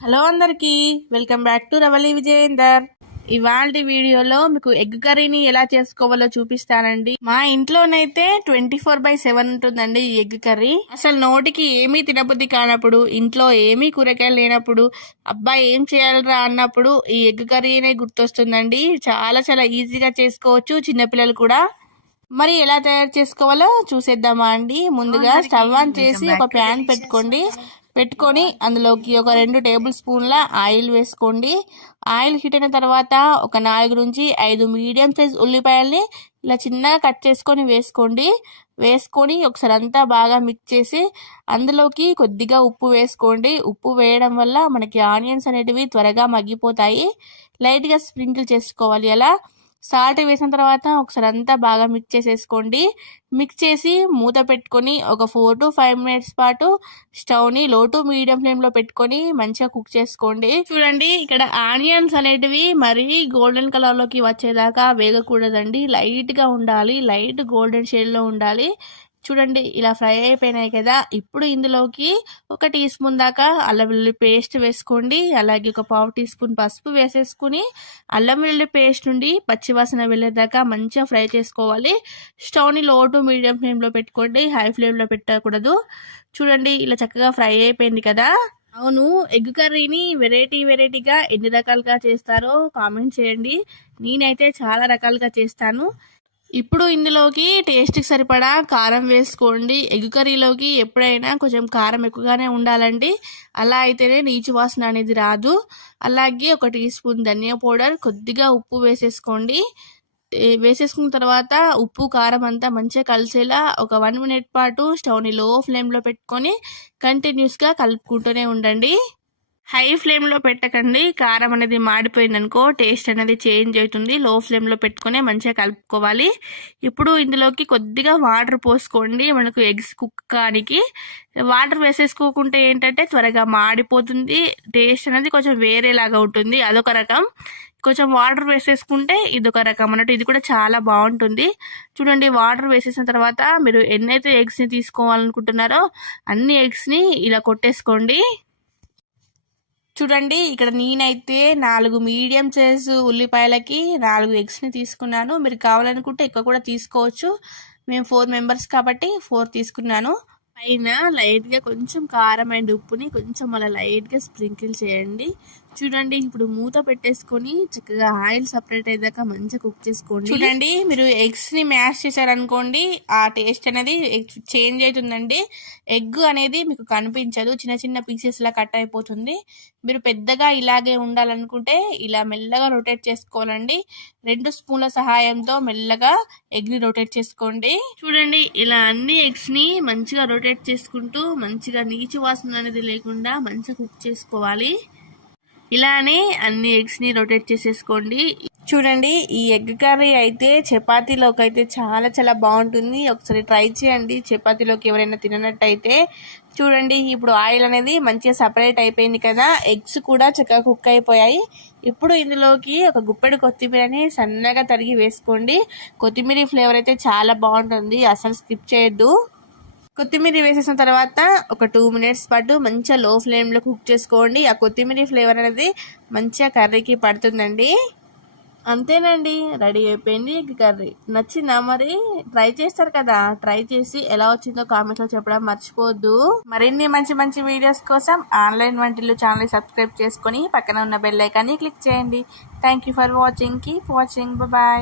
Hello అందరికీ, welcome back to Ravali Vijayender. ఇవాళ వీడియోలో మీకు ఎగ్ కర్రీని ఎలా చేసుకోవాలో చూపిస్తానండి. మా ఇంట్లోనైతే 24/7 ఉంటుందండి ఈ ఎగ్ కర్రీ. అసలు నోటికి ఏమీ తినబుద్ధి కానప్పుడు, ఇంట్లో ఏమీ కూరగాయలు లేనప్పుడు, అబ్బాయి ఏం చేయాలరా అన్నప్పుడు ఈ ఎగ్ కర్రీనే గుర్తొస్తుందండి. చాలా చాలా ఈజీగా చేసుకోవచ్చు, చిన్నపిల్లలు కూడా. మరి ఎలా తయారు చేసుకోవాలో చూసేద్దామా అండి. ముందుగా స్టవ్ ఆన్ చేసి ఒక ప్యాన్ పెట్టుకొని అందులోకి ఒక 2 టేబుల్ స్పూన్ల ఆయిల్ వేసుకోండి. ఆయిల్ హీట్ అయిన తర్వాత ఒక 4 నుంచి 5 మీడియం సైజ్ ఉల్లిపాయల్ని ఇలా చిన్నగా కట్ చేసుకొని వేసుకొని ఒకసారి అంతా బాగా మిక్స్ చేసి అందులోకి కొద్దిగా ఉప్పు వేసుకోండి. ఉప్పు వేయడం వల్ల మనకి ఆనియన్స్ అనేటివి త్వరగా మగ్గిపోతాయి. లైట్గా స్ప్రింకిల్ చేసుకోవాలి. అలా సాల్ట్ వేసిన తర్వాత ఒకసారి అంతా బాగా మిక్స్ చేసేసుకోండి. మిక్స్ చేసి మూత పెట్టుకొని ఒక 4 to 5 మినిట్స్ పాటు స్టవ్ని లో టు మీడియం ఫ్లేమ్లో పెట్టుకొని మంచిగా కుక్ చేసుకోండి. చూడండి, ఇక్కడ ఆనియన్స్ అనేటివి మరీ గోల్డెన్ కలర్లోకి వచ్చేదాకా వేగకూడదండి. లైట్గా ఉండాలి, లైట్ గోల్డెన్ షేడ్లో ఉండాలి. చూడండి, ఇలా ఫ్రై అయిపోయినాయి కదా. ఇప్పుడు ఇందులోకి 1 టీ స్పూన్ దాకా అల్లం వెల్లుల్లి పేస్ట్ వేసుకోండి. అలాగే ఒక 1/2 టీ స్పూన్ పసుపు వేసేసుకుని అల్లం వెల్లుల్లి పేస్ట్ నుండి పచ్చివాసన వెళ్ళేదాకా మంచిగా ఫ్రై చేసుకోవాలి. స్టవ్ని లో టు మీడియం ఫ్లేమ్లో పెట్టుకోండి, హై ఫ్లేమ్లో పెట్టకూడదు. చూడండి, ఇలా చక్కగా ఫ్రై అయిపోయింది కదా. అవును, ఎగ్ కర్రీని వెరైటీగా ఎన్ని రకాలుగా చేస్తారో కామెంట్ చేయండి. నేనైతే చాలా రకాలుగా చేస్తాను. ఇప్పుడు ఇందులోకి టేస్ట్కి సరిపడా కారం వేసుకోండి. ఎగ్ కర్రీలోకి ఎప్పుడైనా కొంచెం కారం ఎక్కువగానే ఉండాలండి, అలా అయితేనే నీచు వాసన అనేది రాదు. అలాగే 1 టీ స్పూన్ ధనియా పౌడర్, కొద్దిగా ఉప్పు వేసేసుకోండి. వేసేసుకున్న తర్వాత ఉప్పు కారం అంతా మంచిగా కలిసేలా ఒక 1 మినిట్ పాటు స్టవ్ని లో ఫ్లేమ్లో పెట్టుకొని కంటిన్యూస్గా కలుపుకుంటూనే ఉండండి. హై ఫ్లేమ్లో పెట్టకండి, కారం అనేది మాడిపోయింది అనుకో టేస్ట్ అనేది చేంజ్ అవుతుంది. లో ఫ్లేమ్లో పెట్టుకొని మంచిగా కలుపుకోవాలి. ఇప్పుడు ఇందులోకి కొద్దిగా వాటర్ పోసుకోండి. మనకు ఎగ్స్ కుక్ కానికి వాటర్ వేసేసుకోకుంటే ఏంటంటే త్వరగా మాడిపోతుంది, టేస్ట్ అనేది కొంచెం వేరేలాగా ఉంటుంది. అదొక రకం. కొంచెం వాటర్ వేసేసుకుంటే ఇదొక రకం అన్నట్టు. ఇది కూడా చాలా బాగుంటుంది. చూడండి, వాటర్ వేసేసిన తర్వాత మీరు ఎన్నైతే ఎగ్స్ని తీసుకోవాలనుకుంటున్నారో అన్ని ఎగ్స్ని ఇలా కొట్టేసుకోండి. చూడండి, ఇక్కడ నేనైతే 4 మీడియం సైజు ఉల్లిపాయలకి 4 ఎగ్స్ని తీసుకున్నాను. మీరు కావాలనుకుంటే ఎక్కువ కూడా తీసుకోవచ్చు. మేము 4 మెంబర్స్ కాబట్టి 4 తీసుకున్నాను. పైన లైట్గా కొంచెం కారం అండ్ ఉప్పుని కొంచెం అలా లైట్గా స్ప్రింకిల్ చేయండి. చూడండి, ఇప్పుడు మూత పెట్టేసుకొని చక్కగా ఆయిల్ సపరేట్ అయ్యాక మంచిగా కుక్ చేసుకోండి. చూడండి, మీరు ఎగ్స్ని మ్యాష్ చేశారనుకోండి ఆ టేస్ట్ అనేది చేంజ్ అవుతుందండి. ఎగ్ అనేది మీకు కనిపించదు, చిన్న చిన్న పీసెస్ లా కట్ అయిపోతుంది. మీరు పెద్దగా ఇలాగే ఉండాలనుకుంటే ఇలా మెల్లగా రొటేట్ చేసుకోవాలండి. 2 స్పూన్ల సహాయంతో మెల్లగా ఎగ్ని రొటేట్ చేసుకోండి. చూడండి, ఇలా అన్ని ఎగ్స్ని మంచిగా రొటేట్ చేసుకుంటూ మంచిగా నీచు వాసన అనేది లేకుండా మంచిగా కుక్ చేసుకోవాలి. ఇలానే అన్ని ఎగ్స్ని రొటేట్ చేసేసుకోండి. చూడండి, ఈ ఎగ్ కర్రీ అయితే చపాతీలోకి అయితే చాలా చాలా బాగుంటుంది. ఒకసారి ట్రై చేయండి చపాతీలోకి ఎవరైనా తిననట్టయితే. చూడండి, ఇప్పుడు ఆయిల్ అనేది మంచిగా సపరేట్ అయిపోయింది కదా. ఎగ్స్ కూడా చక్కగా కుక్ అయిపోయాయి. ఇప్పుడు ఇందులోకి ఒక గుప్పెడు కొత్తిమీరని సన్నగా తరిగి వేసుకోండి. కొత్తిమీర ఫ్లేవర్ అయితే చాలా బాగుంటుంది, అసలు స్కిప్ చేయొద్దు. కొత్తిమీర వేసేసిన తర్వాత ఒక 2 మినిట్స్ పాటు మంచిగా లో ఫ్లేమ్లో కుక్ చేసుకోండి. ఆ కొత్తిమీర ఫ్లేవర్ అనేది మంచిగా కర్రీకి పడుతుందండి. అంతేనండి, రెడీ అయిపోయింది ఎగ్ కర్రీ. నచ్చిందా? మరి ట్రై చేస్తారు కదా, ట్రై చేసి ఎలా వచ్చిందో కామెంట్లో చెప్పడం మర్చిపోవద్దు. మరిన్ని మంచి మంచి వీడియోస్ కోసం ఆన్లైన్ వంటిల్లు ఛానల్ సబ్స్క్రైబ్ చేసుకొని పక్కన ఉన్న బెల్ ఐకాన్ని క్లిక్ చేయండి. Thank you for watching. Keep watching. Bye.